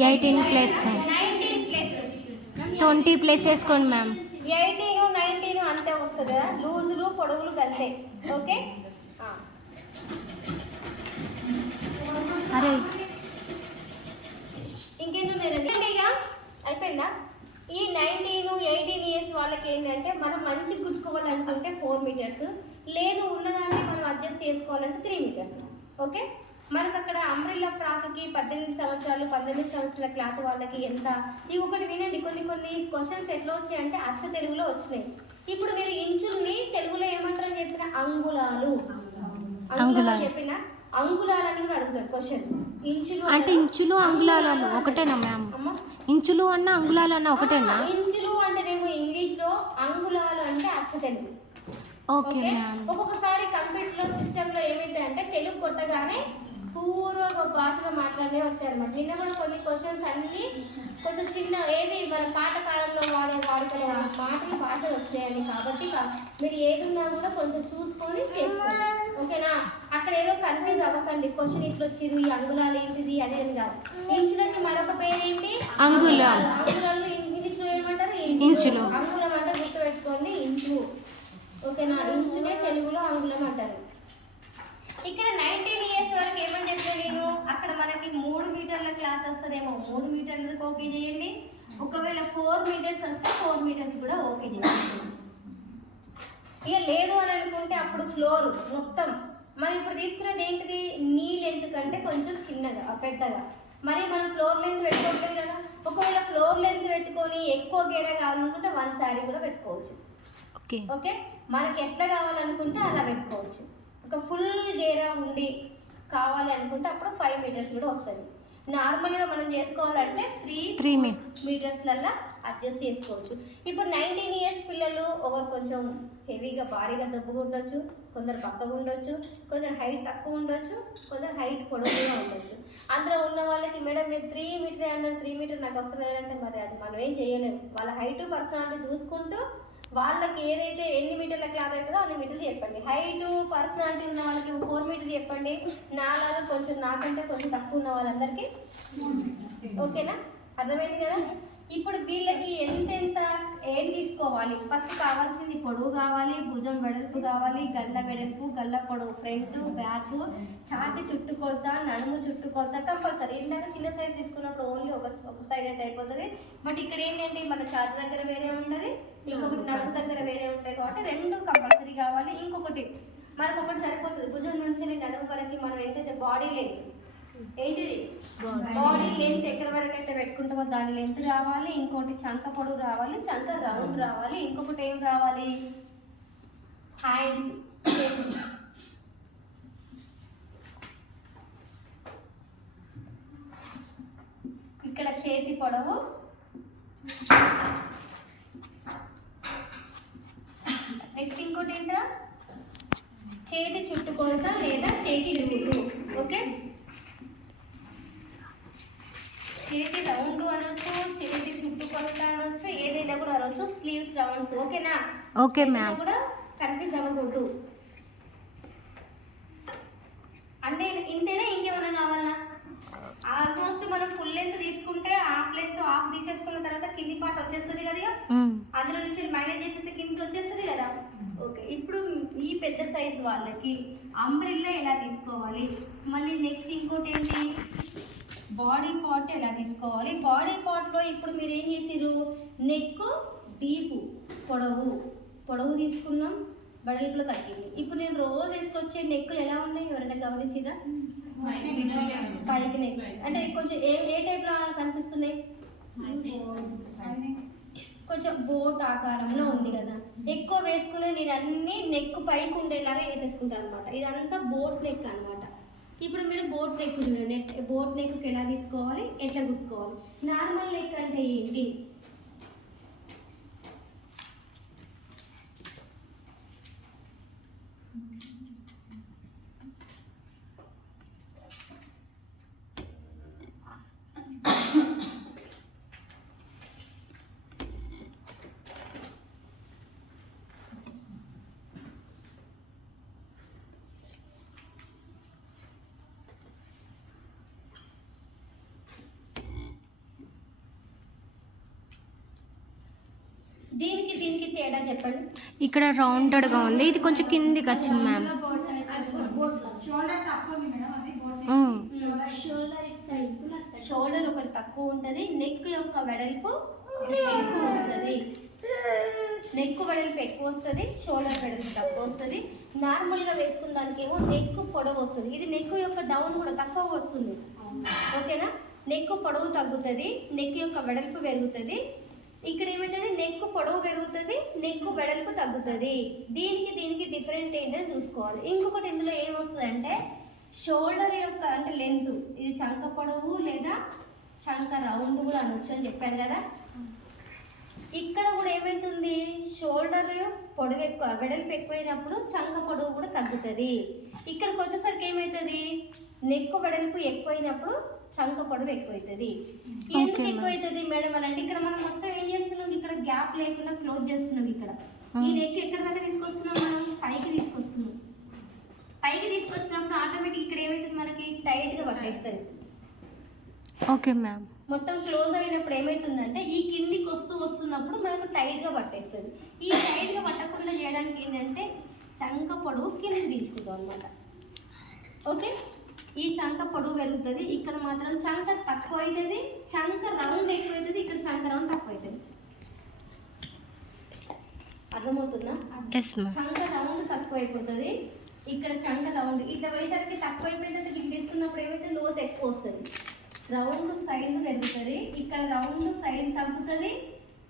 18 plus 20 plus వేసుకోండి ma'am. 18 19 అంతే వస్తుంది కదా, లూజులు పొడవులు కలితే. ఓకే అరే ఇంకేంటున్నారండి ఇక అయిపోయిందా? ఈ 19-18 ఇయర్స్ వాళ్ళకి ఏంటంటే మనం మంచి గుట్టుకోవాలనుకుంటే 4 మీటర్స్, లేదు ఉన్నదాన్ని మనం అడ్జస్ట్ చేసుకోవాలంటే 3 మీటర్స్. ఓకే మనకు అక్కడ అంబ్రిల్లా ఫ్రాక్కి 18 సంవత్సరాలు 19 సంవత్సరాల క్లాత్ వాళ్ళకి ఎంత. ఇవి ఒకటి వినండి, కొన్ని క్వశ్చన్స్ ఎట్లా వచ్చాయంటే అచ్చ తెలుగులో వచ్చినాయి. ఇప్పుడు మీరు ఇంచుల్ని తెలుగులో ఏమంటారని చెప్పిన అంగుళాలు చెప్పిన అంగుళాలని కూడా అడుగుతారు క్వశ్చన్. ఇంచులు అంటే ఇంచులు అంగుళాలు ఒకటేనా మ్యామ్? ఇంచులు అన్న అంగుళాలు అన్న ఒకటేనా? ఇంచులు అంటేనేమో ఇంగ్లీష్లో, అంగుళాలు అంటే అచ్చ తెలుగు. Okay ma'am. ఒక్కొక్కసారి కంప్యూటర్లో సిస్టంలో ఏమైతాయంటే తెలుగు కొట్టగానే పూర్వ భాషలో మాట్లాడే వస్తాయి అనమాట. నిన్న కూడా కొన్ని క్వశ్చన్స్ అన్నీ కొంచెం చిన్న ఏది మన పాతకాలంలో వాడుకలో మాటలు భాషలు వచ్చినాయండి. కాబట్టి మీరు ఏదున్నా కూడా కొంచెం చూసుకొని చేసుకోండి. ఓకేనా? అక్కడ ఏదో కన్ఫ్యూజ్ అవ్వకండి. క్వశ్చన్ ఇట్లా వచ్చిర్రు, ఈ అంగుళాలు ఏంటిది అదే అని కాదు. ఇంచులకి మరొక పేరేంటి? అంగుళాలు. అంగుళాలు ఇంగ్లీష్లో ఏమంటారు? ఇంచులు. అంగుళం అంటే గుర్తుపెట్టుకోండి, ఇంచు. ఓకేనా? ఇంచునే తెలుగులో అంగుళం అంటారు. ఇక్కడ 19 ఇయర్స్ వరకు ఏమని చెప్పాను నేను, అక్కడ మనకి 3 మీటర్ల క్లాత్ వస్తుందేమో, 3 మీటర్లకు ఓకే చేయండి. ఒకవేళ 4 మీటర్స్ వస్తే 4 మీటర్స్ కూడా ఓకే చేయండి. ఇక లేదు అని అనుకుంటే అప్పుడు ఫ్లోర్ మొత్తం. మరి ఇప్పుడు తీసుకునేది ఏంటిది? నీ లెంత్ కంటే కొంచెం చిన్నగా పెద్దగా. మరి మనం ఫ్లోర్ లెంత్ పెట్టుకోవట్లేదు కదా. ఒకవేళ ఫ్లోర్ లెంత్ పెట్టుకొని ఎక్కువ గేర కావాలనుకుంటే 1 శారీ కూడా పెట్టుకోవచ్చు. ఓకే మనకి ఎట్లా కావాలనుకుంటే అలా పెట్టుకోవచ్చు. ఒక ఫుల్ గేరా ఉండి కావాలి అనుకుంటే అప్పుడు 5 మీటర్స్ కూడా వస్తుంది. నార్మల్గా మనం చేసుకోవాలంటే 3 మీటర్స్లలో అడ్జస్ట్ చేసుకోవచ్చు. ఇప్పుడు 19 ఇయర్స్ పిల్లలు ఒకరు కొంచెం హెవీగా భారీగా దబ్బుగా ఉండొచ్చు, కొందరు పక్కగా ఉండొచ్చు, కొందరు హైట్ తక్కువ ఉండొచ్చు, కొందరు హైట్ పొడవుగా ఉండొచ్చు. అందులో ఉన్న వాళ్ళకి మేడం మీరు 3 మీటర్ అన్నారు, 3 మీటర్ నాకు వస్తలేదంటే మరి అది మనం ఏం చేయలేము. వాళ్ళ హైట్ పర్సనాలిటీ చూసుకుంటూ వాళ్ళకి ఏదైతే ఎన్ని మీటర్ల క్లాత్ అవుతుందో అన్ని మీటర్లు చెప్పండి. హైట్ పర్సనాలిటీ ఉన్న వాళ్ళకి 4 మీటర్లు చెప్పండి. నాలాగా కొంచెం నాకంటే కొంచెం తక్కువ ఉన్న వాళ్ళందరికీ ఓకేనా? అర్థమైంది కదా? ఇప్పుడు వీళ్ళకి ఎంతెంత ఏం తీసుకోవాలి? ఫస్ట్ కావాల్సింది పొడవు కావాలి, భుజం వెడల్పు కావాలి, గల్ల వెడల్పు, గల్ల పొడవు, ఫ్రంట్ బ్యాక్, ఛాతీ చుట్టుకొలత, నడుము చుట్టుకొలత కంపల్సరీ. ఇందాక చిన్న సైజ్ తీసుకున్నప్పుడు ఓన్లీ ఒక సైజ్ అయితే అయిపోతుంది. బట్ ఇక్కడ ఏంటంటే మన ఛాతీ దగ్గర వేరే ఉంటుంది, ఇంకొకటి నడుము దగ్గర వేరే ఉంటాయి. కాబట్టి 2 కంపల్సరీ కావాలి. ఇంకొకటి మనకొకటి సరిపోతుంది. భుజం నుంచి నడుము వరకు మనం ఎంతైతే బాడీ లెంత్ ఏంటిది బాడీ లెంత్ ఎక్కడి వరకు అయితే పెట్టుకుంటామో దాని లెంత్ రావాలి. ఇంకోటి చంక పొడవు రావాలి, చంక రౌండ్ రావాలి. ఇంకొకటి ఏం రావాలి? హ్యాండ్స్. ఇక్కడ చేతి పొడవు, నెక్స్ట్ ఇంకోటి ఏంటో చేతి చుట్టుకొలత లేదా చేతి లూజు. ఓకే చేతి రౌండ్ అనొచ్చు, చేతి చుట్టుకొలత అనొచ్చు, ఏదైనా కూడా అనొచ్చు. Sleeves rounds. ఓకేనా? Okay ma'am. కూడా కన్ఫ్యూజ్ అవ్వకూడదు. అంటే ఇంతేనా, ఇంకేమైనా కావాలా? ఆల్మోస్ట్ మనం ఫుల్ లెంత్ తీసుకుంటే హాఫ్ లెంత్ హాఫ్ తీసేసుకున్న తర్వాత కింది పార్ట్ వచ్చేస్తుంది కదా, అందులో నుంచి మైనస్ చేసేస్తే కింద వచ్చేస్తుంది కదా. ఓకే ఇప్పుడు ఈ పెద్ద సైజ్ వాళ్ళకి అంబ్రెల్లా ఎలా తీసుకోవాలి? మళ్ళీ నెక్స్ట్ ఇంకోటి ఏంటి? బాడీ పార్ట్ ఎలా తీసుకోవాలి? బాడీ పార్ట్లో ఇప్పుడు మీరు ఏం చేసిర్రు? నెక్ డీపు పొడవు తీసుకున్నాం, బడలిపులో తగ్గింది. ఇప్పుడు నేను రోజు వేసుకొచ్చే నెక్కులు ఎలా ఉన్నాయి ఎవరైనా గమనించినా? పైకి నెక్ అంటే కొంచెం ఏ టైప్లో కనిపిస్తున్నాయి? కొంచెం బోట్ ఆకారంలో ఉంది కదా. ఎక్కువ వేసుకునే నేను అన్నీ నెక్ పైకి ఉండేలాగా వేసేసుకుంటాను అనమాట. ఇదంతా బోట్ నెక్ అనమాట. ఇప్పుడు మీరు బోట్ నెక్ చూడండి, బోట్ నెక్ ఎలా తీసుకోవాలి, ఎట్లా కుట్టుకోవాలి. నార్మల్ నెక్ అంటే ఏంటి? దీనికి దీనికి తేడా చెప్పండి. ఇక్కడ రౌండెడ్గా ఉంది, ఇది కొంచెం కిందికి వచ్చింది మ్యామ్. షోల్డర్ ఒకటి తక్కువ ఉంటుంది, నెక్ యొక్క వెడల్పు ఎక్కువ వస్తుంది. నెక్ వెడల్పు ఎక్కువ వస్తుంది, షోల్డర్ వెడల్పు తక్కువ వస్తుంది. నార్మల్గా వేసుకున్న దానికేమో నెక్ పొడవు వస్తుంది, ఇది నెక్ యొక్క డౌన్ కూడా తక్కువ వస్తుంది. ఓకేనా, నెక్ పొడవు తగ్గుతుంది, నెక్ యొక్క వెడల్పు పెరుగుతుంది. ఇక్కడ ఏమవుతుంది, నెక్ పొడవు పెరుగుతుంది, నెక్ వెడల్పు తగ్గుతుంది. దీనికి దీనికి డిఫరెంట్ ఏంటని చూసుకోవాలి. ఇంకొకటి ఇందులో ఏమొస్తుంది అంటే షోల్డర్ యొక్క అంటే లెంత్, ఇది చంక పొడవు లేదా చంక రౌండ్ కూడా అనొచ్చు అని చెప్పాను కదా. ఇక్కడ కూడా ఏమవుతుంది, షోల్డర్ పొడవు ఎక్కువ వెడల్పు ఎక్కువైనప్పుడు చంక పొడవు కూడా తగ్గుతుంది. ఇక్కడికి వచ్చేసరికి ఏమవుతుంది, నెక్ వెడల్పు ఎక్కువైనప్పుడు చంక పొడవు ఎక్కువైతుంది. ఎందుకు ఎక్కువైతుంది మేడం అని అంటే ఇక్కడ మనం మొత్తం ఏం చేస్తున్నాం, ఇక్కడ గ్యాప్ లేకుండా క్లోజ్ చేస్తున్నాం. ఇక్కడ ఈ నెక్ ఎక్కడ దాకా తీసుకొస్తున్నాం, మనం పైకి తీసుకొస్తున్నాం. పైకి తీసుకొచ్చినప్పుడు ఆటోమేటిక్ ఇక్కడ ఏమవుతుంది, మనకి టైట్గా పట్టేస్తుంది. Okay ma'am. మొత్తం క్లోజ్ అయినప్పుడు ఏమవుతుందంటే ఈ కిందికి వస్తున్నప్పుడు మనకు టైట్గా పట్టేస్తుంది. ఈ టైట్గా పట్టకుండా చేయడానికి ఏంటంటే చంక పొడవు కిందికి దించుకుంటాం అనమాట. ఓకే, ఈ చంక పొడవు పెరుగుతుంది, ఇక్కడ మాత్రం చంక తక్కువ అవుతుంది, చంక రౌండ్ ఎక్కువ అవుతుంది, ఇక్కడ చంక రౌండ్ తక్కువ అవుతుంది. అర్థమవుతుందా? చంక రౌండ్ తక్కువ అయిపోతుంది, ఇక్కడ చంక రౌండ్ ఇట్లా పోయేసరికి తక్కువ అయిపోయిందంటే ఇట్లా తీసుకున్నప్పుడు ఏమైతే లోతు ఎక్కువ వస్తుంది, రౌండ్ సైజు పెరుగుతుంది. ఇక్కడ రౌండ్ సైజు తగ్గుతుంది,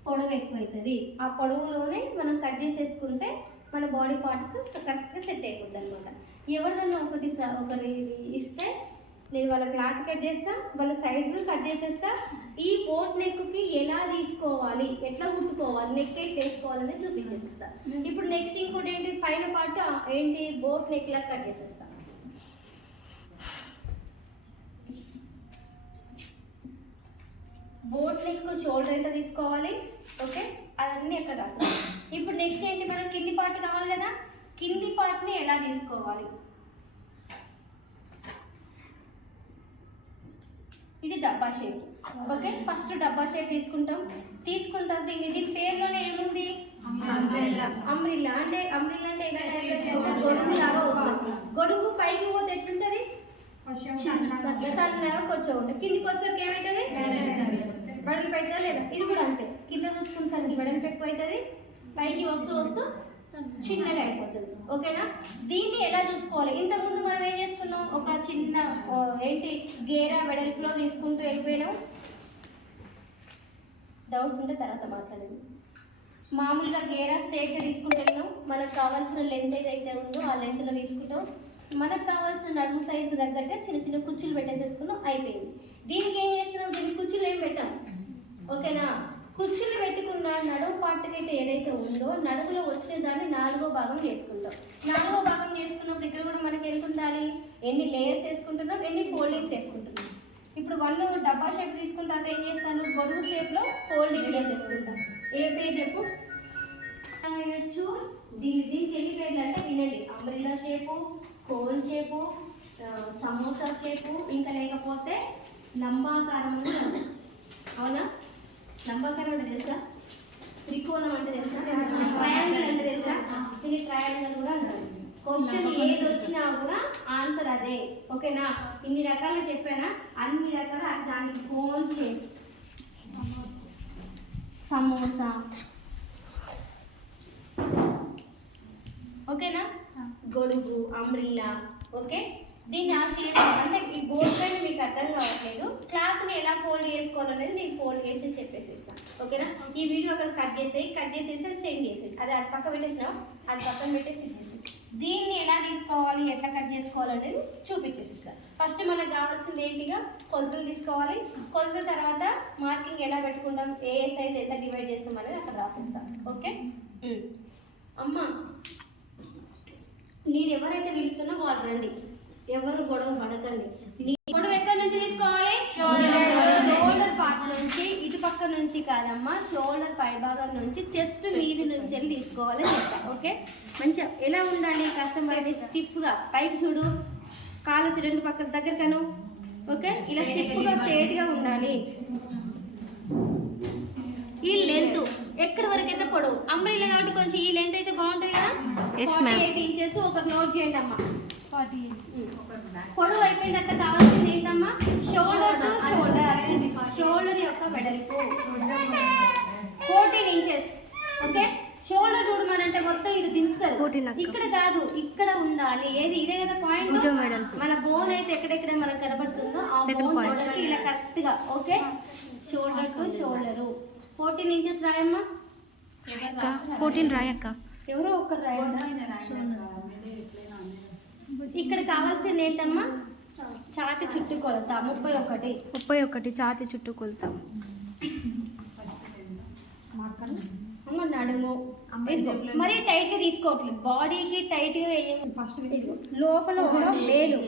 పొడవు ఎక్కువ అవుతుంది. ఆ పొడవులోనే మనం కట్ చేసేసుకుంటే మన బాడీ పార్ట్కి కరెక్ట్గా సెట్ అయిపోద్ది అనమాట. ఎవరిదన్నా ఒకటి ఇస్తే నేను వాళ్ళ క్లాత్ కట్ చేస్తా, వాళ్ళ సైజు కట్ చేసేస్తా. ఈ బోట్ నెక్కి ఎలా తీసుకోవాలి, ఎట్లా కుట్టుకోవాలి, నెక్ ఎట్లా వేసుకోవాలని చూపించేస్తా. ఇప్పుడు నెక్స్ట్ ఇంకోటి ఏంటి, పైన పార్ట్ ఏంటి, బోట్ నెక్ లా కట్ చేసేస్తా. బోట్ నెక్ షోల్డర్ ఎంత తీసుకోవాలి, ఓకే, అదన్నీ ఎక్కడ రాస్తాం. ఇప్పుడు నెక్స్ట్ ఏంటి, మనకు కింది పార్ట్ కావాలి కదా, కింది పార్ట్ని ఎలా తీసుకోవాలి. ఇది డబ్బా షేప్. ఓకే, ఫస్ట్ డబ్బా షేప్ తీసుకుంటాం. తీసుకున్న తర్వాత దీని పేరులోనే ఏముంది, అంబ్రిల్లా. అంటే అంబ్రిల్లా అంటే ఒక గొడుగు లాగా వస్తుంది. గొడుగు పైకి పోతే ఎట్లుంటుంది, సన్నగా కొంచెం ఉంటుంది. కిందికి వచ్చేసరికి ఏమవుతుంది, వెడల్పు అవుతుందా లేదా. ఇది కూడా అంతే, కింద చూసుకునేసరికి వెడల్పు ఎక్కువ అవుతుంది, పైకి వస్తూ వస్తూ చిన్నగా అయిపోతుంది. ఓకేనా, దీన్ని ఎలా చూసుకోవాలి. ఇంతకుముందు మనం ఏం చేస్తున్నాం, ఒక చిన్న ఏంటి గేరా వెడల్పులో తీసుకుంటూ వెళ్ళిపోయినాం. డౌట్స్ ఉంటే తర్వాత మాట్లాడండి. మామూలుగా గేరా స్ట్రైట్గా తీసుకుంటూ వెళ్ళినాం, మనకు కావాల్సిన లెంత్ ఏదైతే ఉందో ఆ లెంత్లో తీసుకుంటాం. మనకు కావాల్సిన నడుము సైజుకి తగ్గట్టే చిన్న చిన్న కుచ్చులు పెట్టేసేసుకున్నాం, అయిపోయింది. దీనికి ఏం చేస్తున్నాం, దీనికి కుచ్చులు ఏం పెట్టాం. ఓకేనా, కుచ్చులు పెట్టుకున్న నడుము పార్ట్కి అయితే ఏదైతే ఉందో నడుములో వచ్చేదాన్ని 4వ భాగం చేసుకుంటాం. 4వ భాగం చేసుకున్నప్పుడు ఇక్కడ కూడా మనకి ఎంత ఉండాలి, ఎన్ని లేయర్స్ వేసుకుంటున్నాం, ఎన్ని ఫోల్డింగ్స్ వేసుకుంటున్నాం. ఇప్పుడు 1 డబ్బా షేప్ తీసుకున్న తర్వాత ఏం చేస్తాను, గొడుగు షేప్లో ఫోల్డింగ్ వేసేసుకుంటాం. ఏ పేరు చెప్పు, దీనికి ఎన్ని పేర్లు అంటే వినండి, umbrella shape, cone shape, samosa shape, ఇంకా లేకపోతే లంబాకారం. అవునా, లంబాకారం అంటే తెలుసా, త్రికోణం అంటే తెలుసా, ట్రయాంగిల్ అంటే తెలుసా, దీన్ని ట్రయాంగిల్ కూడా అన్నారు. క్వశ్చన్ ఏది వచ్చినా కూడా ఆన్సర్ అదే. ఓకేనా, ఇన్ని రకాలుగా చెప్పానా, అన్ని రకాల దానికి కోన్ షేప్, సమోసా. ఓకేనా, గొడుగు, అంబ్రిల్లా. ఓకే, దీన్ని ఆ షేప్ అంటే ఈ బోర్డ్ పైన మీకు అర్థం కావట్లేదు, క్లాత్ని ఎలా ఫోల్డ్ చేసుకోవాలనేది నేను ఫోల్డ్ చేసి చెప్పేసిస్తాను. ఓకేనా, ఈ వీడియో అక్కడ కట్ చేసేసి అది సెండ్ చేసేది, అది పక్క పెట్టేసినావు, అది పక్కన పెట్టేసి దీన్ని ఎలా తీసుకోవాలి, ఎట్లా కట్ చేసుకోవాలనేది చూపించేసిస్తాను. ఫస్ట్ మనకు కావాల్సింది ఏంటిగా కొలతలు తీసుకోవాలి. కొలతల తర్వాత మార్కింగ్ ఎలా పెట్టుకుంటాం, ఏ సైజ్ ఎంత డివైడ్ చేస్తాం అనేది అక్కడ రాసిస్తాం. ఓకే అమ్మ, నేను ఎవరైతే పిలుస్తున్నా వాళ్ళు రండి, ఎవరు గొడవ పడకండి. గొడవ ఎక్కడి నుంచి తీసుకోవాలి, షోల్డర్ పార్ట్ నుంచి, ఇటు పక్క నుంచి కాదమ్మా, షోల్డర్ పై భాగం నుంచి, చెస్ట్ మీది నుంచి వెళ్ళి తీసుకోవాలని చెప్తా. ఓకే, మంచిగా ఎలా ఉండాలి, కస్టమర్ స్టిఫ్గా పైకి చూడు, కాలు వచ్చి 2 పక్కల దగ్గరకను. ఓకే, ఇలా స్టిఫ్గా స్ట్రైట్గా ఉండాలి. ఈ లెంత్ ఎక్కడ వరకు అయితే పొడవు అంబ్రెల్లా కాబట్టి కొంచెం ఈ లెంత్ అయితే బాగుంటుంది కదా. 48 ఇంచెస్ ఒకరు నోట్ చేయండి అమ్మా. పొడవు అయిపోయినట్టు కావాల్సింది ఏంటమ్మా, షోల్డర్ టు షోల్డర్, షోల్డర్ యొక్క వెడల్పు 14 ఇంచెస్. ఓకే, షోల్డర్ చూడమనంటే మొత్తం ఇది దిస్తారు, ఇక్కడ కాదు ఇక్కడ ఉండాలి. ఏది ఇదే కదా పాయింట్. మన బోన్ అయితే ఎక్కడెక్కడ మనకు కనబడుతుందో ఆ బోన్ తోటి ఇలా కరెక్ట్ గా. Okay, shoulder to shoulder 14 inches రాయమ్మా. 14 రాయక్క. ఎవరో ఒకరు రాయండి. ఇక్కడ కావాల్సింది ఏంటమ్మా, ఛాతి చుట్టూ కొలత 31 ఛాతి చుట్టూ కొలత. అమ్మ నడుము మరి టైట్ గా తీసుకోవట్లేదు, బాడీకి టైట్ గా లోపల ఒక వేలు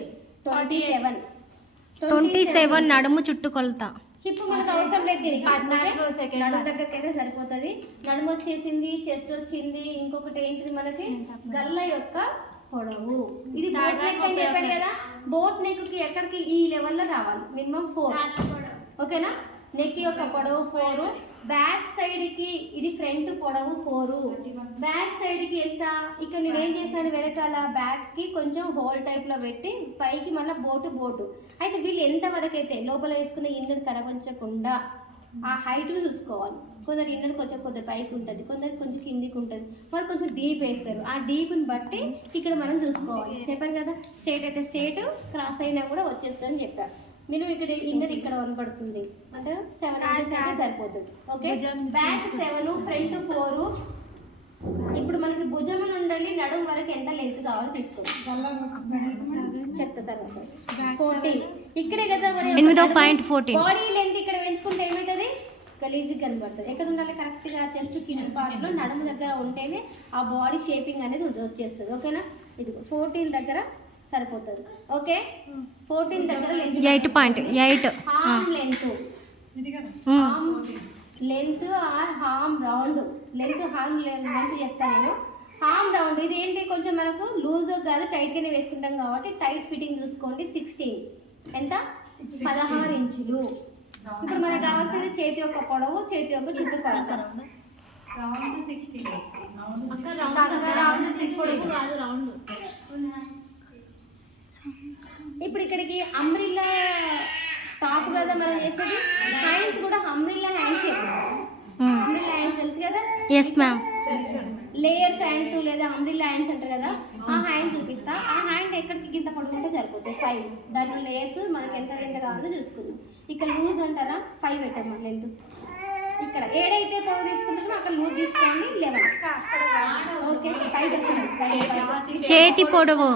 27 నడుము చుట్టూ కొలత. హిప్ మనకు అవసరం లేదు దీనికి, నడుము దగ్గరికి అయితే సరిపోతుంది. నడుము వచ్చేసింది, చెస్ట్ వచ్చింది. ఇంకొకటి ఏంటిది మనకి గల్ల యొక్క పొడవు. ఇది బోట్ నెక్ అని చెప్పారు కదా, బోట్ నెక్ కి ఎక్కడికి ఈ లెవెల్లో రావాలి, మినిమం 4. ఓకేనా, నెక్ యొక్క పొడవు 4. బ్యాక్ సైడ్ కి ఇది ఫ్రంట్ పొడవు 4. బ్యాక్ సైడ్ కి ఎంత, ఇక్కడ నేను ఏం చేశాను, వెనకాల బ్యాక్ కి కొంచెం హోల్ టైప్ లో పెట్టి పైకి మళ్ళీ బోటు. అయితే వీళ్ళు ఎంత వరకు అయితే లోపల వేసుకున్న ఇన్నర్ కనబరచకుండా ఆ హైట్ చూసుకోవాలి. కొందరు ఇన్నర్ కొంచెం కొద్దిగా పైకి ఉంటుంది, కొందరు కొంచెం కిందికి ఉంటుంది, వాళ్ళు కొంచెం డీప్ వేస్తారు. ఆ డీప్ని బట్టి ఇక్కడ మనం చూసుకోవాలి. చెప్పాను కదా, స్ట్రేట్ అయితే స్ట్రేట్, క్రాస్ అయినా కూడా వచ్చేస్తుందని చెప్పాను. మినిమం ఇక్కడ ఇన్నర్ ఇక్కడ కనబడుతుంది అంటే 7 ఇంచెస్ అయితే సరిపోతుంది. Okay, back 7, front 4. ఇప్పుడు మనకి భుజం నుండి నడుము వరకు ఎంత లెంత్ కావాలో తీసుకోండి, చెప్తా తర్వాత. 14 ఇక్కడే కదా 8.14. బాడీ లెంత్ ఇక్కడ పెంచుకుంటే ఏమవుతుంది, గలీజ్గా కనబడుతుంది. ఎక్కడ ఉండాలి, కరెక్ట్గా చెస్ట్ కింద పార్ట్లో నడుము దగ్గర ఉంటేనే ఆ బాడీ షేపింగ్ అనేది వచ్చేస్తుంది. ఓకేనా, ఇది 14 దగ్గర సరిపోతుంది. ఓకే, 14 దగ్గర 8.8 hem length, length or hem round. Hem length చెప్తాను నేను. హామ్ రౌండ్ ఇది ఏంటి, కొంచెం మనకు లూజ్ కాదు టైట్గానే వేసుకుంటాం కాబట్టి టైట్ ఫిట్టింగ్ చూసుకోండి. 16 ఎంత, 16 ఇంచులు. ఇప్పుడు మనకు కావాల్సింది చేతి యొక్క పొడవు, చేతి యొక్క చుట్టూ కొలత. ఇప్పుడు ఇక్కడికి అంబ్రిల్లా టాప్ కదా మనం చేసేది, హ్యాండ్స్ కూడా అంబ్రిల్లా హ్యాండ్స్ చేపిస్తాం. అంబ్రిల్లా హ్యాండ్స్ తెలుసు కదా, ఎస్ మ్యామ్. లేయర్స్ హ్యాండ్స్ లేదా అంబ్రిల్లా హ్యాండ్స్ అంటారు కదా, ఆ హ్యాండ్ చూపిస్తా. ఆ హ్యాండ్ ఎక్కడికి గింత పడుకుంటే సరిపోతుంది 5. దాంట్లో లేయర్స్ మనకి ఎంత కావాలో చూసుకుందాం. ఇక్కడ లూజ్ అంటారా 5 పెట్టమ్మా లెంత్. ఇక్కడ ఏడైతే పొడవు తీసుకుంటామో అక్కడ లూజ్ తీసుకోండి 11. ఓకే, 5 వచ్చింది, చేతి పొడవు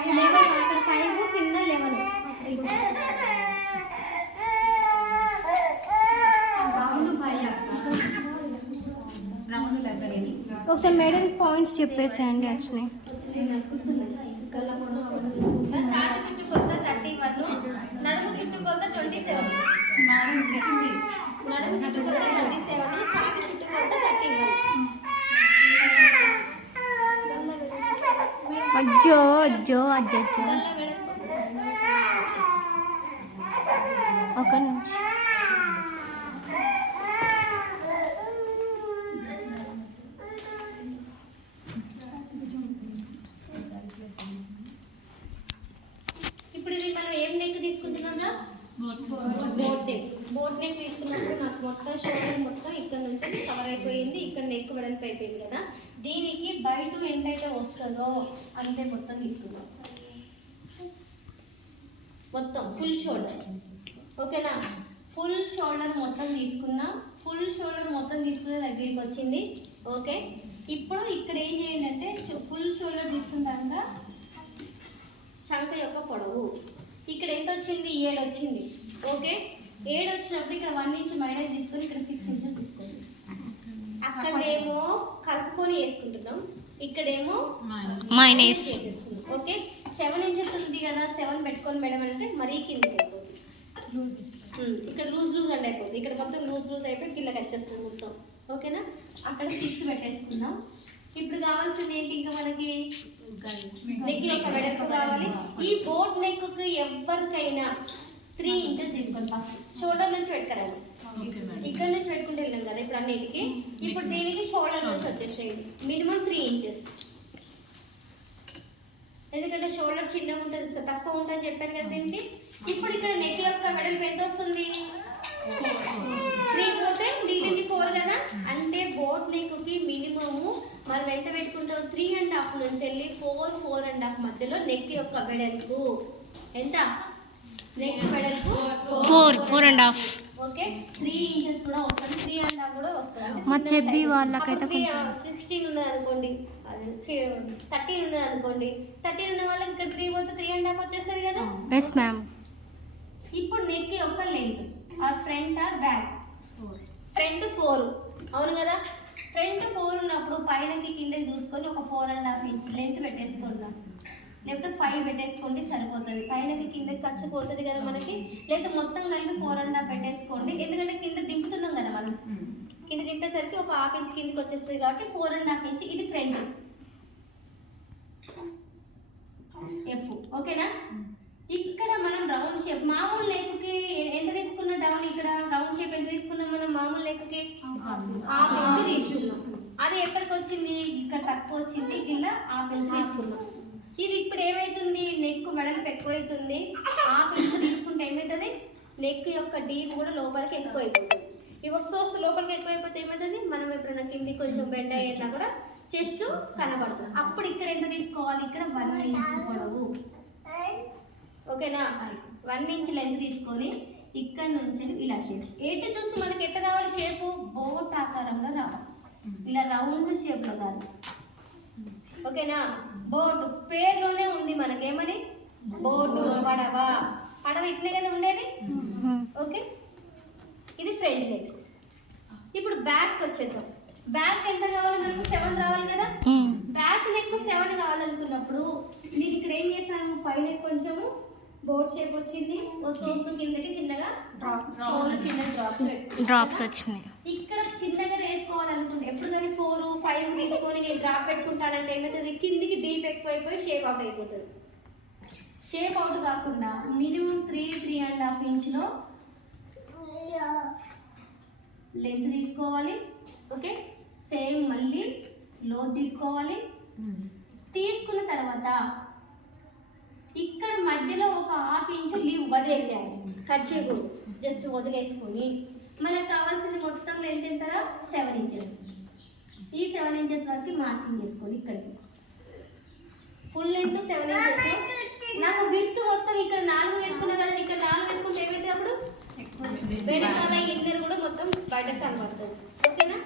11, అక్కడ 5 కింద 11. ఒకసారి మేడం పాయింట్స్ చెప్పేసేయండి వచ్చినాయి. ఛాతి చుట్టూ కొలత 31, నడుము చుట్టూ కొలత 27. నడుము చుట్టూ కొలత 27, ఛాతి చుట్టూ కొలత 31. అజ్జో ఒక నిమిషం. ఇప్పుడు ఇది మనం ఏం నెక్ తీసుకుంటున్నాం, బోట్ నెక్ తీసుకున్నప్పుడు నాకు మొత్తం షోల్డర్ మొత్తం ఇక్కడ నుంచి కవర్ అయిపోయింది, ఇక్కడ నెక్ వెడల్పు అయిపోయింది కదా. దీనికి బయట ఎంతైతే వస్తుందో అంతే మొత్తం తీసుకున్నాం, మొత్తం ఫుల్ షోల్డర్. ఓకేనా, ఫుల్ షోల్డర్ మొత్తం తీసుకున్నా. ఫుల్ షోల్డర్ మొత్తం తీసుకునే దగ్గరికి వచ్చింది. ఓకే, ఇప్పుడు ఇక్కడ ఏం చేయండి అంటే ఫుల్ షోల్డర్ తీసుకున్నాక చంక యొక్క పొడవు ఇక్కడ ఎంత వచ్చింది, 7 వచ్చింది. ఓకే, 7 వచ్చినప్పుడు ఇక్కడ 1 ఇంచ్ మైనస్ తీసుకొని ఇక్కడ 6 ఇంచెస్ తీసుకోండి. అక్కడేమో కలుపుకొని వేసుకుంటున్నాం, ఇక్కడేమో మైనస్ చేసేస్తున్నాం. ఓకే, 7 ఇంచెస్ ఉంది కదా, 7 పెట్టుకొని మేడం అంటే మరీ కిందకి అయిపోతుంది. ఇక్కడ లూజ్ అండ్ అయిపోతుంది, ఇక్కడ మొత్తం లూజ్ అయిపోయి కిందకి వచ్చేస్తుంది మొత్తం. ఓకేనా, అక్కడ 6 పెట్టేసుకుందాం. ఇప్పుడు కావాల్సింది ఏంటి, ఇంకా మనకి నెక్ యొక్క వెడల్పు కావాలి. ఈ బోట్ నెక్కి ఎవరికైనా 3 ఇంచెస్ తీసుకోండి ఫస్ట్. షోల్డర్ నుంచి పెట్టుకురండి. ఇక్కడ నుంచి పెట్టుకుంటే వెళ్ళాం కదా ఇప్పుడు అన్నిటికి. ఇప్పుడు దీనికి షోల్డర్ నుంచి వచ్చేసేయండి మినిమం 3 ఇంచెస్. ఎందుకంటే షోల్డర్ చిన్నగా ఉంటుంది, తక్కువ ఉంటుంది చెప్పాను కదా దీనికి. ఇప్పుడు ఇక్కడ నెక్ యొక్క వెడల్పు ఎంత వస్తుంది? 3 పోతే మిగిలింది 4 కదా. అంటే బోట్ నెక్కి మినిమము మనం ఎంత పెట్టుకుంటాం? 3.5 నుంచి వెళ్ళి 4.5 మధ్యలో నెక్ యొక్క వెడల్పు ఎంత? నెక్ వెడల్పు 4.5. ఓకే, 3 ఇంచెస్ కూడా వస్తుంది, 3.5 కూడా వస్తుంది. మా చెబ్బి వాళ్ళకైతే 16 ఉన్నది అనుకోండి, 13 ఉన్నది అనుకోండి, 13 ఉన్న వాళ్ళకి ఇక్కడ 3 పోతే 3.5 వచ్చేస్తుంది కదా. Yes ma'am. ఇప్పుడు నెక్ యొక్క length or front or back? Front 4 అవును కదా. ఫ్రంట్ 4 ఉన్నప్పుడు పైనకి కిందకి చూసుకొని ఒక 4.5 ఇంచ్ లెంత్ పెట్టేసుకుందాం, లేకపోతే 5 పెట్టేసుకోండి సరిపోతుంది. పైనకి కిందకి ఖర్చు పోతుంది కదా మనకి. లేకపోతే మొత్తం కలిపి 4.5 పెట్టేసుకోండి, ఎందుకంటే కింద దింపుతున్నాం కదా మనం. కింద దింపేసరికి ఒక 1/2 ఇంచ్ కిందకి వచ్చేస్తుంది కాబట్టి 4.5 ఇంచ్. ఇది ఫ్రంట్ ఎఫ్. ఓకేనా. ఇక్కడ మనం రౌండ్ షేప్ మామూలు లెగ్కి ఎంత తీసుకున్న డౌన్, ఇక్కడ రౌండ్ షేప్ ఎంత తీసుకున్నాం మనం? మామూలు లెగ్కి 1/2 ఇంచ్ తీసుకున్నాం. అది ఎక్కడికి వచ్చింది? ఇక్కడ తక్కువ వచ్చింది, ఇలా 1/2 ఇంచ్ తీసుకున్నాం. ఇది ఇప్పుడు ఏమవుతుంది? నెక్ వెడల్పు ఎక్కువైతుంది. 1/2 ఇంచ్ తీసుకుంటే ఏమవుతుంది? నెక్ యొక్క డీప్ కూడా లోపలికి ఎక్కువ అయిపోతుంది. ఈ వస్తు లోపలికి ఎక్కువైపోతే ఏమవుతుంది? మనం ఎప్పుడైనా కిందికి కొంచెం బెండ్ అయ్యేట్లా కూడా చెస్ట్ కనబడుతుంది. అప్పుడు ఇక్కడ ఎంత తీసుకోవాలి? ఇక్కడ 1 ఇంచ్ పొడవు. ఓకేనా. 1 ఇంచ్ లెంత్ తీసుకొని ఇక్కడ నుంచి ఇలా షేప్ ఏంటి చూసి మనకి ఎట్లా రావాలి? షేపు బోట్ ఆకారంలో రావాలి, ఇలా రౌండ్ షేప్లో కాదు. ఓకేనా. బోటు పేరులోనే ఉంది మనకేమని? బోటు, పడవ. పడవ ఇట్లే కదా ఉండేది. ఓకే, ఇది ఫ్రంట్ నెక్. ఇప్పుడు బ్యాక్ వచ్చేద్దాం. బ్యాక్ ఎంత కావాలి మనకు? 7 రావాలి కదా. బ్యాక్ నెక్ 7 కావాలనుకున్నప్పుడు నేను ఇక్కడ ఏం చేశాను? పైన కొంచెము బోట్ షేప్ వచ్చింది, వస్తూ కిందకి చిన్నగా చిన్న డ్రాప్స్ వచ్చినాయి. ఇక్కడ చిన్నగా వేసుకోవాలనుకుంటే ఎప్పుడు కానీ 4, 5 తీసుకొని నేను డ్రాప్ పెట్టుకుంటానంటే ఏమవుతుంది? కిందికి డీప్ ఎక్కువైపోయి షేప్ అవుట్ అయిపోతుంది. షేప్ అవుట్ కాకుండా మినిమం 3.5 ఇంచ్లో లెంత్ తీసుకోవాలి. ఓకే, సేమ్ మళ్ళీ లోత్ తీసుకోవాలి. తీసుకున్న తర్వాత ఇక్కడ మధ్యలో ఒక 1/2 ఇంచ్ లీవ్ వదిలేసేయాలి, కట్ చేయకూడదు. జస్ట్ వదిలేసుకొని మనకు కావాల్సింది మొత్తం లెంత్ ఎంతరా? 7 ఇంచెస్. ఈ 7 ఇంచెస్ వరకు మార్కింగ్ చేసుకోండి. ఇక్కడికి ఫుల్ లెంత్ 7 ఇంచెస్. నాకు విడ్త్ మొత్తం ఇక్కడ 4 పెట్టుకున్నా కదా, ఇక్కడ 4 పెట్టుకుంటే ఏమైతే అప్పుడు వెనకాల ఇన్నర్ కూడా మొత్తం బయటకు కనబడుతుంది. ఓకేనా.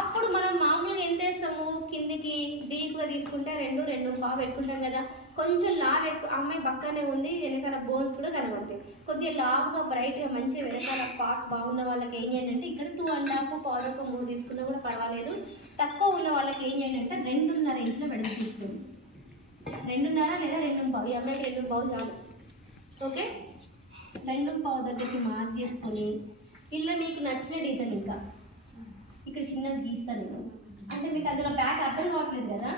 అప్పుడు మనం మామూలుగా ఎంత వేస్తాము? కిందికి డీప్గా తీసుకుంటే 2.5 పెట్టుకుంటాం కదా. కొంచెం లావ్ ఎక్కువ, అమ్మాయి పక్కనే ఉంది, వెనకాల బోన్స్ కూడా కనబడతాయి. కొద్దిగా లావ్గా బ్రైట్గా మంచిగా వెనకాల పార్ట్ బాగున్న వాళ్ళకి ఏం చేయండి అంటే ఇక్కడ 2.5, 3 తీసుకున్నా కూడా పర్వాలేదు. తక్కువ ఉన్న వాళ్ళకి ఏం చేయండి అంటే 2.5 ఇంచుల వెడల్పు తీసుకోండి. 2.5 లేదా 2.5, ఈ అమ్మాయికి 2.5 చాలు. ఓకే, 2.5 దగ్గరికి మార్క్ చేసుకొని ఇలా మీకు నచ్చిన డిజైన్ ఇంకా ఇక్కడ చిన్నగా గీస్తాను నేను. అంటే మీకు అందులో బ్యాక్ అర్థం కావట్లేదు కదా.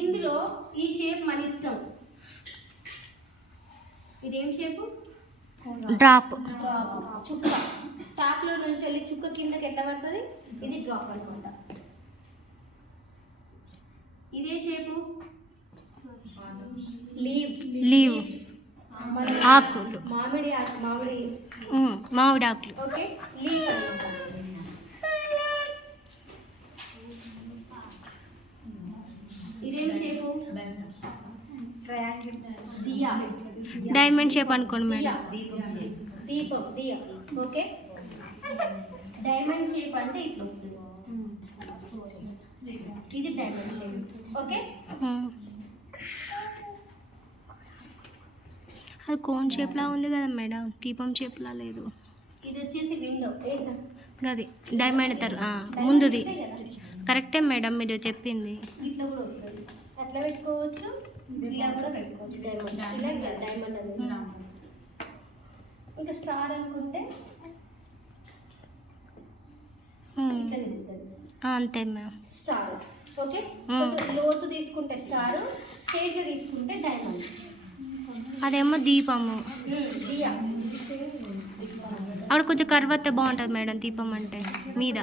ఇందులో ఈ షేప్ మన ఇష్టం. ఇదేం షేపు? డ్రాప్. చుక్క. టాప్లో నుంచి వెళ్ళి చుక్క కిందకి ఎట్లా పడుతుంది? ఇది డ్రాప్ అనుకుంటా. ఇదే షేపు లీవ్. ఆకులు. మామిడి ఆకులు. ఓకే, లీవ్ అనుకుంటా. ఇదేం షేపు? దియా. డైమండ్ షేప్ అనుకోండి మేడం. దీపం. ఓకే, డైమండ్ షేప్ అంటే ఇట్లా వస్తుంది. ఇది డైమండ్ షేప్. ఓకే, అది కోన్ షేప్లా ఉంది కదా మేడం, దీపం షేప్లా లేదు. ఇది వచ్చేసి విండో. అది డైమండ్ ముందుది. కరెక్టే మేడం మీరు చెప్పింది. ఇట్లా కూడా వస్తుంది. అట్లా పెట్టుకోవచ్చు, ఇలా కూడా పెట్టుకోవచ్చు. డైమండ్ ఇలా డైమండ్ అనేది. ఇంకా స్టార్ అనుకుంటే ఇట్లా తిరుగుతుంది. అంతే మ్యామ్. Star okay. కొంచెం లోతు తీసుకుంటే స్టార్, స్ట్రైట్గా తీసుకుంటే డైమండ్. అదేమో దీపము. దియా. అక్కడ కొంచెం కర్వ్ వస్తే బాగుంటుంది మేడం దీపం అంటే మీద.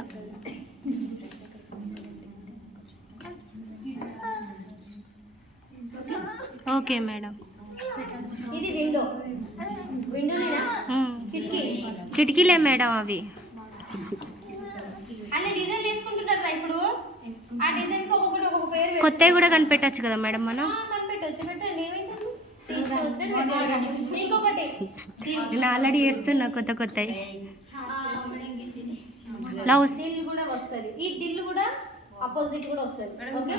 Okay madam. ఇది విండో. విండోనేనా? కిటికీ. కిటికీలే మేడం అవి. అన్ని డిజైన్ వేసుకుంటున్నారా ఇప్పుడు? ఆ డిజైన్ కి ఒక్కొక్కటి ఒక్కొక్క పేరు కొత్తవి కూడా కనిపెట్టచ్చు కదా మేడం మనం. కనిపెట్టవచ్చు. పెట్టండి, ఏమైతుంది? ఇంకొకటి నేను ఆల్రెడీ చేస్తున్నా కొత్త కొత్తవి. బ్లౌజ్ దిల్ కూడా వస్తుంది. ఈ దిల్ కూడా అపోజిట్ కూడా వస్తుంది. ఓకే.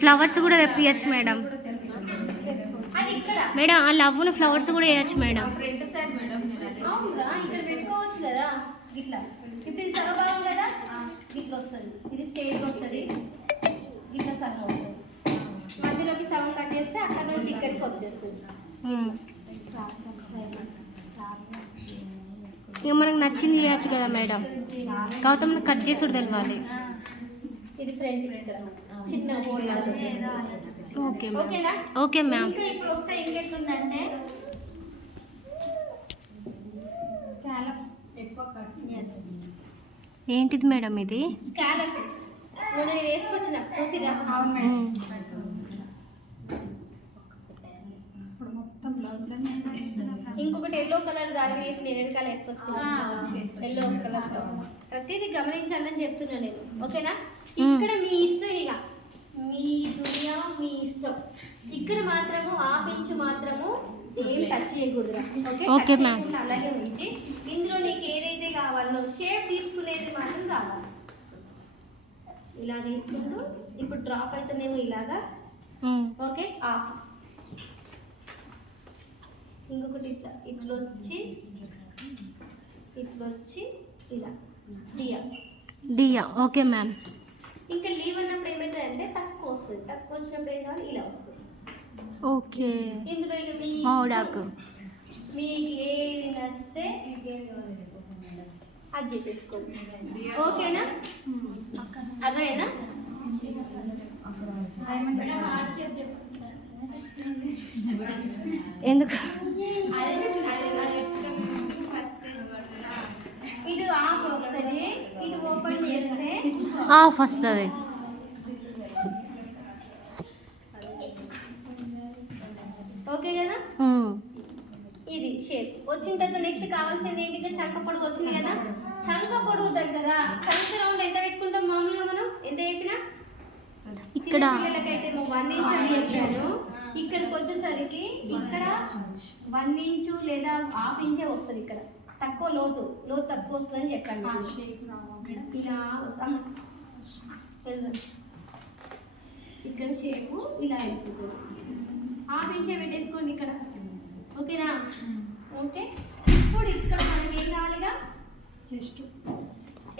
ఫ్లవర్స్ కూడా తెప్పియచ్చు మేడం. అది ఇక్కడ మేడం ఆ లవ్ను ఫ్లవర్స్ కూడా వేయచ్చు మేడం. అవునురా, ఇక్కడ పెట్టుకోవచ్చు కదా ఇట్లా. ఇప్పుడు ఇది సగభాగం కదా, ఇట్లా వస్తుంది. ఇది స్ట్రైట్గా వస్తుంది, ఇట్లా సగం వస్తుంది. మధ్యలోకి సగం కట్ చేస్తే అక్కడ నుంచి ఇక్కడికి వచ్చేస్తుంది. ఇక మనకు నచ్చింది చేయొచ్చు కదా మేడం. గౌతమ్ కట్ చేసుడు తెలవాలి. ఇది ఫ్రంట్ ఇక్కడ చిన్న హోల్ లాగా. ఓకే ఓకేనా? Okay ma'am. ఇంకా ఇప్పుడు వస్తే ఇంకెట్లుందంటే స్కాలప్. yes ఏంటిది మేడం ఇది? స్కాలప్. మొన్న నేను వేసుకొచ్చిన చూసిరా? ఇంకొకటి ఎల్లో కలర్ దాని వేసి నేను వెనకాల వేసుకొచ్చుకున్నాను. ఎల్లో కలర్ ప్రతిదీ గమనించాలని చెప్తున్నా నేను. ఓకేనా? ఇక్కడ మీ ఇష్టం, ఇక మీ దునియా మీ ఇష్టం. ఇక్కడ మాత్రము ఆపించు మాత్రము ఏం టచ్ చేయకూడదురా. Okay ma'am. అలాగే ఉంచి ఇందులో నీకు ఏదైతే కావాలో షేప్ తీసుకునేది మాత్రం రావాలి. ఇలా తీసుకుంటూ ఇప్పుడు డ్రాప్ అయితేనేమో ఇలాగా. ఓకే. ఆప్. ఇంకొకటి ఇట్లా ఇట్లా వచ్చి ఇలా దియా. దియా. Okay ma'am. ఇంకా లీవ్ అన్నప్పుడు ఏమవుతుందంటే తక్కువ వస్తుంది. తక్కువ వచ్చినప్పుడు ఏం కావాలి, ఇలా వస్తుంది. ఓకే. ఇందులో ఇక మీకు ఏది నచ్చితే అది చేసేసుకోండి. ఓకేనా? అర్థమైనా? ఎందుకు? ఇటు ఆఫ్ వస్తుంది, ఇటు ఓపెన్ చేస్తే ఆఫ్ వస్తుంది. ఓకే కదా? ఇది షేప్ వచ్చిన తర్వాత నెక్స్ట్ కావాల్సింది ఏంటి? చంక పొడవు వచ్చింది కదా. చంక పొడవు దగ్గర చంక రౌండ్ ఎంత పెట్టుకుంటాం మామూలుగా మనం? ఎంత చెప్పినా ఇక్కడ పిల్లలకైతే 1 ఇంచ్ అని చెప్పాను. ఇక్కడికి వచ్చేసరికి ఇక్కడ 1 ఇంచు లేదా ½ ఇంచే వస్తుంది. ఇక్కడ తక్కువ లోతు తక్కువ వస్తుందని చెప్పండి. ఇలా ఇక్కడ షేపు ఇలా అయిపోతుంది. ½ ఇంచే పెట్టేసుకోండి ఇక్కడ. ఓకేనా? ఓకే. ఇప్పుడు ఇక్కడ మనకి ఏం కావాలిగా? జస్ట్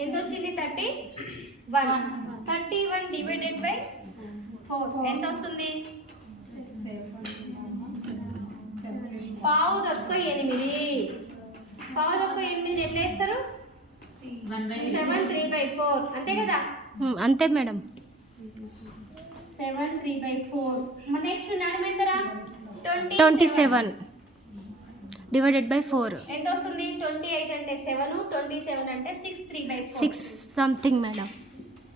ఎంత వచ్చింది? 31. 31 డివైడెడ్ బై 4 ఎంత వస్తుంది? పావు తక్కువ 8. పావు తక్కువ 8 ఎట్లా వేస్తారు? 7 3/4 అంతే కదా? అంతే మేడం. 7 3/4. మరి నెక్స్ట్ నడుము ఎంతరా? 27 డివైడెడ్ బై 4 ఎంత వస్తుంది? 28 అంటే 7, 27 అంటే 6 3/4. 6 సంథింగ్ మేడం.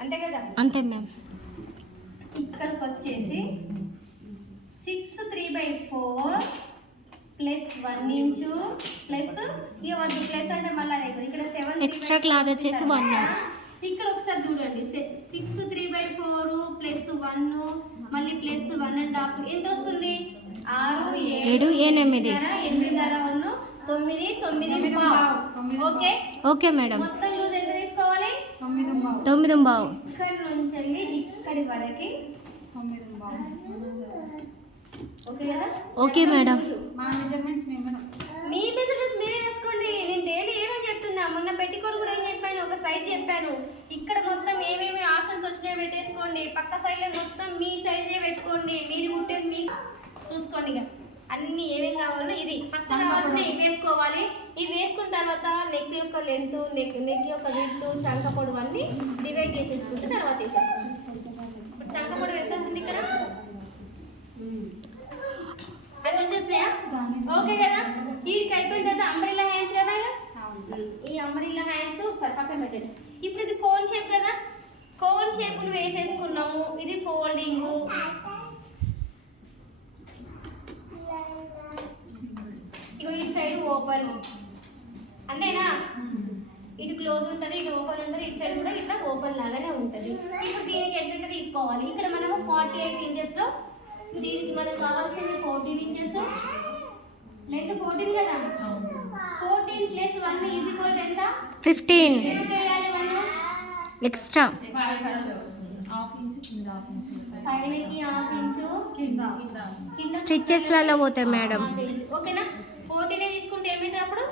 అంతే కదా? అంతే మ్యామ్. ఇక్కడికి వచ్చేసి 6 3/4 ప్లస్ 1 ఇంచు ప్లస్ ఇక 1 ప్లస్ అంటే మళ్ళీ అయిపోయింది. ఇక్కడ 7 ఎక్స్ట్రా క్లాత్ వచ్చేసి 1. ఇక్కడ ఒకసారి చూడండి. 6 3/4 ప్లస్ 1 మళ్ళీ ప్లస్ 1.5 ఎంత వస్తుంది? 6 7 8 9 ఓకే. Okay madam. మొత్తం లూజ్ ఎంత తీసుకోవాలి? 9.5. ఇక్కడ నుంచి వెళ్ళి ఇక్కడి వరకు 9.5. ఓకే కదా? Okay madam. మీ మెజర్మెంట్స్ మీరే వేసుకోండి. నేను డైలీ ఏమో చెప్తున్నా. మొన్న పెట్టికోట్ కూడా ఏం చెప్పాను, ఒక సైజ్ చెప్పాను. ఇక్కడ మొత్తం ఏమేమి ఆప్షన్స్ వచ్చినాయో పెట్టేసుకోండి. రాసుకోండి. పక్క సైడ్లో మొత్తం మీ సైజే పెట్టుకోండి. మీరు కుట్టేది మీ చూసుకోండి. ఇక అన్ని ఏమేమి కావాలో ఇది ఫస్ట్ కావాల్సిన ఇవి వేసుకోవాలి. ఇవి వేసుకున్న తర్వాత నెక్ యొక్క లెంత్, నెక్ యొక్క విడ్త్, చంక పొడవు అన్ని డివైడ్ చేసేసుకుంటే తర్వాత వేసేసుకోండి. ఇప్పుడు చంక పొడవు ఎంత వచ్చింది ఇక్కడ అన్ని వచ్చేసినాయా? ఓకే కదా. వీడికి అయిపోయిన తర్వాత అంబ్రెల్లా హ్యాండ్స్ కదా. ఈ అంబ్రెల్లా హ్యాండ్స్ ఒకసారి పక్కన పెట్టండి. ఇప్పుడు ఇది కోన్ షేప్ కదా. కోన్ షేప్ ను వేసేసుకున్నాము. ఇది ఫోల్డింగ్, ఇగో ఈ సైడ్ ఓపెన్ అంతేనా. ఇటు క్లోజ్ ఉంటుంది, ఇటు ఓపెన్ ఉంటుంది. ఇటు సైడ్ కూడా ఇట్లా ఓపెన్ లాగానే ఉంటుంది. ఇప్పుడు దీనికి ఎంత తీసుకోవాలి? ఇక్కడ మనము 48 ఇంచెస్ లో, దీనికి మనకు కావాల్సింది 14 ఇంచెస్ లెంత్. 14 కదా. 14 ప్లస్ 1 ఈజ్ ఈక్వల్ ఎంత? 15. ఎందుకు వేయాలి 1 ఎక్స్ట్రా? పైనకి హాఫ్ ఇంచు, స్టిచ్చెస్లలో పోతాయి మేడం. ఓకేనా. 14 తీసుకుంటే ఏమైతే అప్పుడు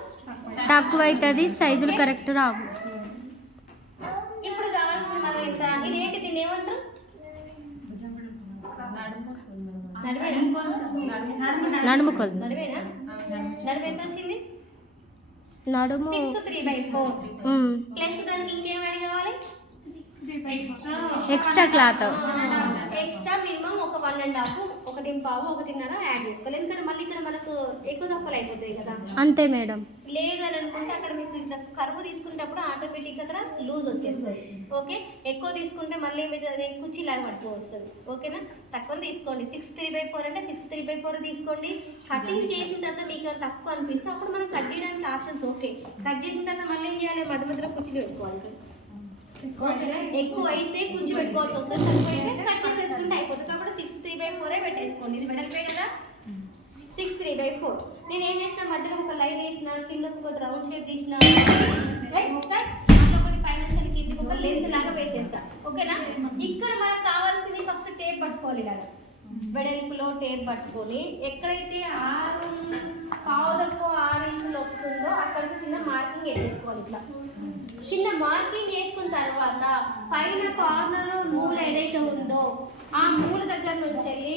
తక్కువ అవుతుంది, సైజులు కరెక్ట్ రావు. ఇప్పుడు కావాల్సింది మనం ఎంత? ఇదేంటి, దీన్ని ఏమంటారు? నడుము కొలు. నడువేనా? నడుము ఎంత వచ్చింది? నడుము 6 3/4 ప్లస్ దానికి ఇంకేం యాడ్ కావాలి? Extra cloth. ఎక్స్ట్రా మినిమం ఒక 1.5 1.5 1.5 యాడ్ చేసుకోవాలి. ఎందుకంటే మళ్ళీ ఇక్కడ మనకు ఎక్కువ తక్కువలు అయిపోతాయి కదా. అంతే మేడం. లేదని అనుకుంటే అక్కడ మీకు ఇట్లా కర్వ్ తీసుకునేటప్పుడు ఆటోమేటిక్గా అక్కడ లూజ్ వచ్చేస్తుంది. ఓకే. ఎక్కువ తీసుకుంటే మళ్ళీ ఏమైతే కుర్చీలాగా పట్టుకో వస్తుంది. ఓకేనా. తక్కువ తీసుకోండి. 6 3/4 అంటే 6 3/4 తీసుకోండి. కటింగ్ చేసిన తర్వాత మీకు తక్కువ అనిపిస్తే అప్పుడు మనం కట్ చేయడానికి ఆప్షన్స్ ఓకే. కట్ చేసిన తర్వాత మళ్ళీ ఏం చేయాలి? మధ్య మధ్యలో కుర్చీలు పెట్టుకోవాలి. ఓకేనా. ఎక్కువ అయితే కుర్చీ పెట్టుకోవాల్సి వస్తుంది, తక్కువ అయితే కట్ చేసేసుకుంటే అయిపోతుంది. కాబట్టి 6 3/4 పెట్టేసుకోండి. ఇది వెడల్పే కదా. 6 3/4 నేను ఏం చేసిన, మధ్యలో ఒక లైన్ వేసిన, కింద ఒక రౌండ్ షేప్ తీసిన, ఒకటి పైన కిందకి ఒక లెంత్ లాగా వేసేస్తా. ఓకేనా. ఇక్కడ మనకు కావాల్సింది ఫస్ట్ టేప్ పట్టుకోవాలి. ఇలాగా వెడల్పులో టేప్ పట్టుకొని ఎక్కడైతే 6 ఇంచులు వస్తుందో అక్కడికి చిన్న మార్కింగ్ వేసేసుకోవాలి. ఇట్లా చిన్న మార్కింగ్ వేసుకున్న తర్వాత పైన కార్నర్ మూల ఏదైతే ఉందో ఆ మూల దగ్గర నుంచి వెళ్ళి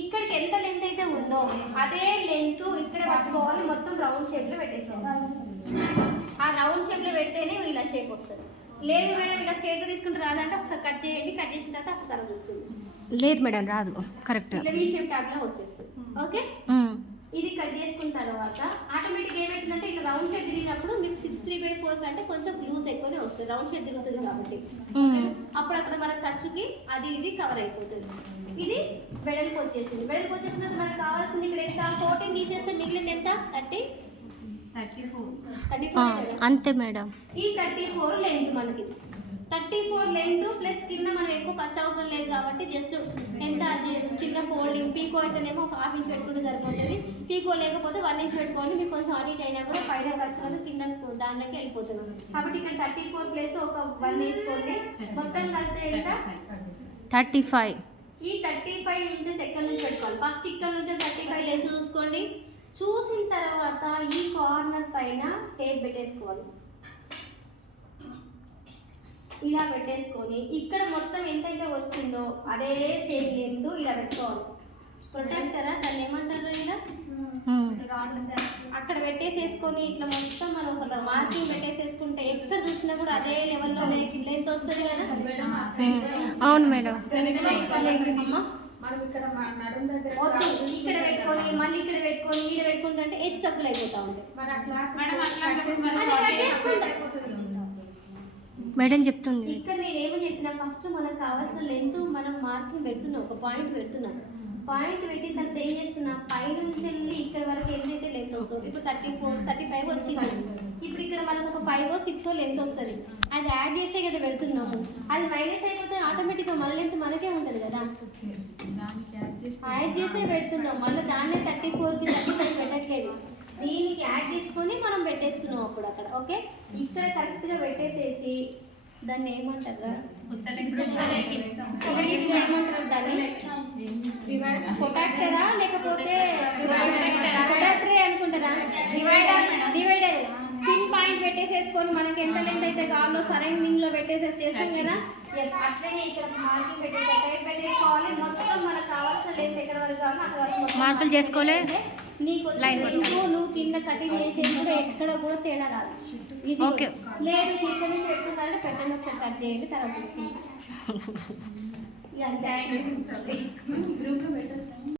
ఇక్కడికి ఎంత లెంత్ అయితే ఉందో అదే లెంత్ ఇక్కడ పట్టుకోవాలి. మొత్తం రౌండ్ షేప్లో పెట్టేసుకోవాలి. ఆ రౌండ్ షేప్లో పెడితేనే ఇలా షేప్ వస్తుంది. లేదు మేడం ఇలా స్ట్రేట్గా తీసుకుంటే రాదంటే ఒకసారి కట్ చేయండి. కట్ చేసిన తర్వాత అప్పుడు తర్వాత చూసుకుందాం. లేదు మేడం రాదు. కరెక్ట్. ఇట్లా వీ షేప్ ట్యాబ్లో వచ్చేస్తుంది. ఓకే. ఇది కట్ చేసుకున్న తర్వాత ఆటోమేటిక్ ఏమవుతుందంటే ఇట్లా రౌండ్ షేప్ తిరిగినప్పుడు మీకు 6 3/4 కంటే కొంచెం లూజ్ ఎక్కువనే వస్తుంది. రౌండ్ షేప్ తిరుగుతుంది కాబట్టి అప్పుడు అక్కడ మన ఖర్చుకి అది ఇది కవర్ అయిపోతుంది. ఇది వెడల్పు వచ్చేసింది. వెడల్పు వచ్చేసిన మనకు కావాల్సింది ఇక్కడ ఎంత? 14 తీసేస్తే మిగిలింది ఎంత? 34 అంతే మేడం. ఈ 34 లెంత్ మనకి 34 లెంత్ ప్లస్ కింద మనం ఎక్కువ ఖర్చు అవసరం లేదు కాబట్టి జస్ట్ ఎంత చిన్న ఫోల్డింగ్. పీకో అయితేనేమో ఒక 1/2 ఇంచ్ పెట్టుకుంటే సరిపోతుంది. పీకో లేకపోతే 1 ఇంచ్ పెట్టుకోండి. మీకు కొంచెం అటు ఇటు అయినా కూడా పైన ఖర్చు కింద దాంట్లోకి వెళ్ళిపోతున్నాం. కాబట్టి ఇక్కడ 34 ప్లస్ ఒక 1 వేసుకోండి. మొత్తం కలిస్తే ఎంత? 35. ఈ 35 ఇంచెస్ ఎక్కడి నుంచి పెట్టుకోవాలి? ఫస్ట్ ఇక్కడ నుంచి 35 లెంత్ చూసుకోండి. చూసిన తర్వాత ఈ కార్నర్ పైన టేప్ పెట్టేసుకోవాలి. ఇలా పెట్టేసుకొని ఇక్కడ మొత్తం ఎంతైతే వచ్చిందో అదే సేమ్ లెంత్ ఇలా పెట్టుకోవాలి. ప్రొటెక్టరా దాన్ని ఏమంటారు? ఇలా అక్కడ పెట్టేసేసుకొని ఇట్లా మొత్తం మనం ఒక మార్కింగ్ పెట్టేసేసుకుంటే ఎక్కడ చూసినా కూడా అదే లెవెల్లో లెంత్ వస్తుంది కదా. అవును మేడం. ఇక్కడ పెట్టుకొని మళ్ళీ ఇక్కడ పెట్టుకొని ఈడ పెట్టుకుంటే హెచ్చు తక్కువ అయిపోతా ఉంటాయి. మేడం చెప్తుంది. ఇక్కడ నేను ఏమో చెప్పినా ఫస్ట్ మనకు కావాల్సిన లెంత్ మనం మార్కింగ్ పెడుతున్నాం, ఒక పాయింట్ పెడుతున్నాం. పాయింట్ పెట్టి తర్వాత ఏం చేస్తున్నా పైనుంచి వెళ్ళి ఇక్కడ వరకు ఎంతైతే లెంత్ వస్తుంది. ఇప్పుడు 34 35 వచ్చింది. ఇప్పుడు ఇక్కడ మనకు ఒక 5 6 లెంత్ వస్తుంది. అది యాడ్ చేసే కదా పెడుతున్నాము. అది మైనస్ అయిపోతే ఆటోమేటిక్గా మన లెంత్ మనకే ఉంటుంది కదా. యాడ్ చేసే పెడుతున్నాం. మళ్ళీ దాన్నే 34కి 35 పెట్టట్లేదు. దీనికి యాడ్ చేసుకొని మనం పెట్టేస్తున్నాం అప్పుడు అక్కడ. ఓకే. ఇక్కడ కరెక్ట్గా పెట్టేసేసి దాన్ని ఏమంటారా? ఇంగ్లీష్లో ఏమంటారు దాన్ని? ప్రొటెక్టరా లేకపోతే ప్రొటెక్టరే అనుకుంటారా? డివైడర్ పిన్ పాయింట్ పెట్టేసేసుకొని మనకి ఎంత లెంత్ అయితే కావాలో సరౌండింగ్ లో పెట్టేసేసి చేస్తాం కదా. ఎస్, అట్లనే ఇక్కడ మార్కింగ్ పెట్టేసి టైప్ పెట్టేసుకోవాలి. మొత్తం మనకు కావాల్సిన లెంత్ ఎక్కడ వరకు కావాలో అక్కడ వరకు మొత్తం మార్కులు చేసుకోలే. నీకు నువ్వు కింద కటింగ్ చేసేది కూడా ఎక్కడ కూడా తేడా రాదు. ఈజీ. లేదు ఇక్కడ నుంచి పెట్టుకుంటారంటే పెట్టండి, ఒకసారి కట్ చేయండి, తర్వాత చూసుకుంటాం. గ్రూప్ లో పెట్టచ్చు.